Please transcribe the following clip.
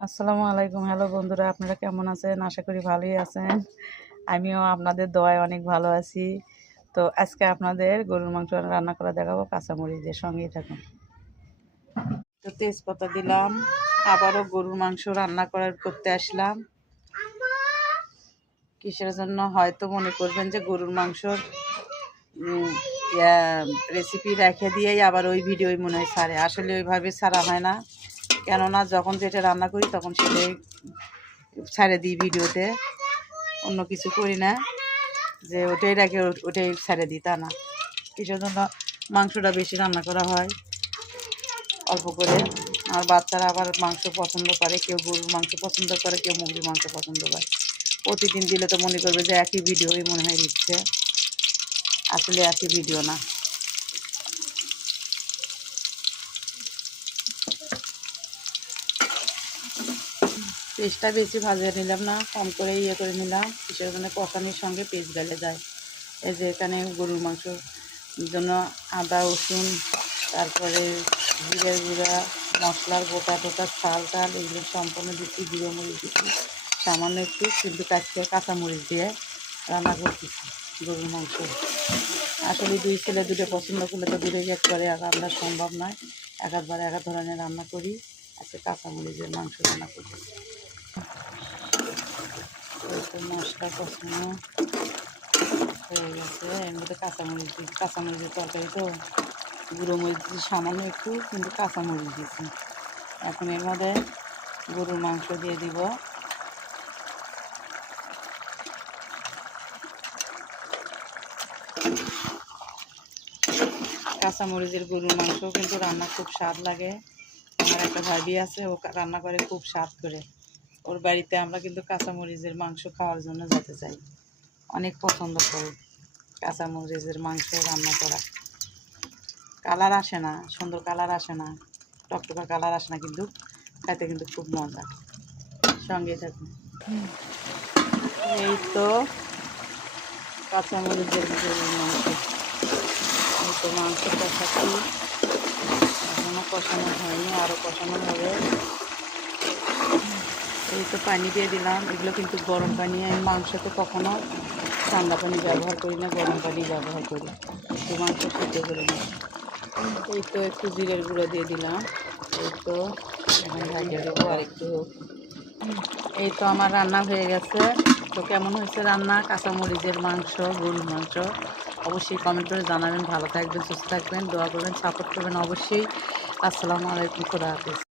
আসসালামু আলাইকুম। হ্যালো বন্ধুরা, আপনারা কেমন আছেন? আশা করি ভালোই আছেন। আমিও আপনাদের দোয়ায় অনেক ভালো আছি। তো আজকে আপনাদের গরুর মাংস রান্না করে দেখাবো কাঁচামরিচ দিয়ে, সঙ্গেই থাকুন। তো তেজপাতা দিলাম, আবারও গরুর মাংস রান্না করতে আসলাম। কিসের জন্য হয়তো মনে করবেন যে গরুর মাংসর রেসিপি রেখে দিয়েই আবার ওই ভিডিওই মনে হয় ছাড়ে। আসলে ওইভাবে ছাড়া হয় না, কেননা যখন যেটা রান্না করি তখন সেটাই ছাড়ে দিই ভিডিওতে। অন্য কিছু করি না যে ওটাই রেখে ওটাই ছেড়ে দিই, তা না। কিসের জন্য মাংসটা বেশি রান্না করা হয় অল্প করে। আর বাচ্চারা আবার মাংস পছন্দ করে, কেউ গরুর মাংস পছন্দ করে, কেউ মুরগির মাংস পছন্দ করে। প্রতিদিন দিলে তো মনে করবে যে একই ভিডিওই মনে হয় দিচ্ছে, আসলে একই ভিডিও না। পেঁয়াজটা বেশি ভাজিয়ে নিলাম না, কম করে করে নিলাম। কিসের জন্য কষানির সঙ্গে পেঁয়াজ গেলে যায়। এই যে এখানে গরুর মাংসর জন্য আদা রসুন, তারপরে জিরের গুঁড়া, মশলার গোটা টোটা, চাল এগুলো সম্পূর্ণ দিচ্ছি। জিরে মরিচ দিচ্ছি সামান্য একটু, কিন্তু কাঁচামরিচ দিয়ে রান্না করতেছি গরুর মাংস। আসলে দুই ছেলে দুটো পছন্দ করলে তো দূরে গেট করে রান্না সম্ভব নয়। এক ধরনের রান্না করি। আজকে কাঁচামরিচের মাংস রান্না করি। ওই তো মশলা কষানো হয়ে গেছে, এর মধ্যে কাঁচামরিচের তরকারি তো গুঁড়ো মরিচ দিচ্ছি সামান্য একটু, কিন্তু কাঁচামরিচ দিচ্ছি। এখন এর মধ্যে গরুর মাংস দিয়ে দিব। কাঁচামরিচের গরুর মাংস কিন্তু রান্না খুব স্বাদ লাগে। আমার একটা ভাবি আছে, ও রান্না করে খুব স্বাদ করে। ওর বাড়িতে আমরা কিন্তু কাঁচামরিচের মাংস খাওয়ার জন্য যেতে চাই, অনেক পছন্দ করি কাঁচামরিচের মাংস রান্না করা। কালার আসে না, সুন্দর কালার আসে না, টকটকা কালার আসে না, কিন্তু খাইতে কিন্তু খুব মজা। সঙ্গে থাকুন। এই তো কাঁচামরিচের গরুর মাংস, এই তো মাংস কষাচ্ছি। এখনও কষানো হয়নি, আরও কষানো হবে। এই তো পানি দিয়ে দিলাম। এগুলো কিন্তু গরম পানি, আমি মাংসতে কখনো ঠান্ডা পানি ব্যবহার করি না, গরম পানি ব্যবহার করি একটু মাংস সিদ্ধ করে নিই। এই তো একটু জিরের গুঁড়ো দিয়ে দিলাম। এই তো এখন ভাজিয়ে দেবো আর একটু। এই তো আমার রান্না হয়ে গেছে। তো কেমন হয়েছে রান্না কাঁচামরিচের মাংস, গরুর মাংস, অবশ্যই কমেন্ট করে জানাবেন। ভালো থাকবেন, সুস্থ থাকবেন, দোয়া করবেন, সাপোর্ট করবেন অবশ্যই। আসসালামু আলাইকুম, খোদা হাফেজ।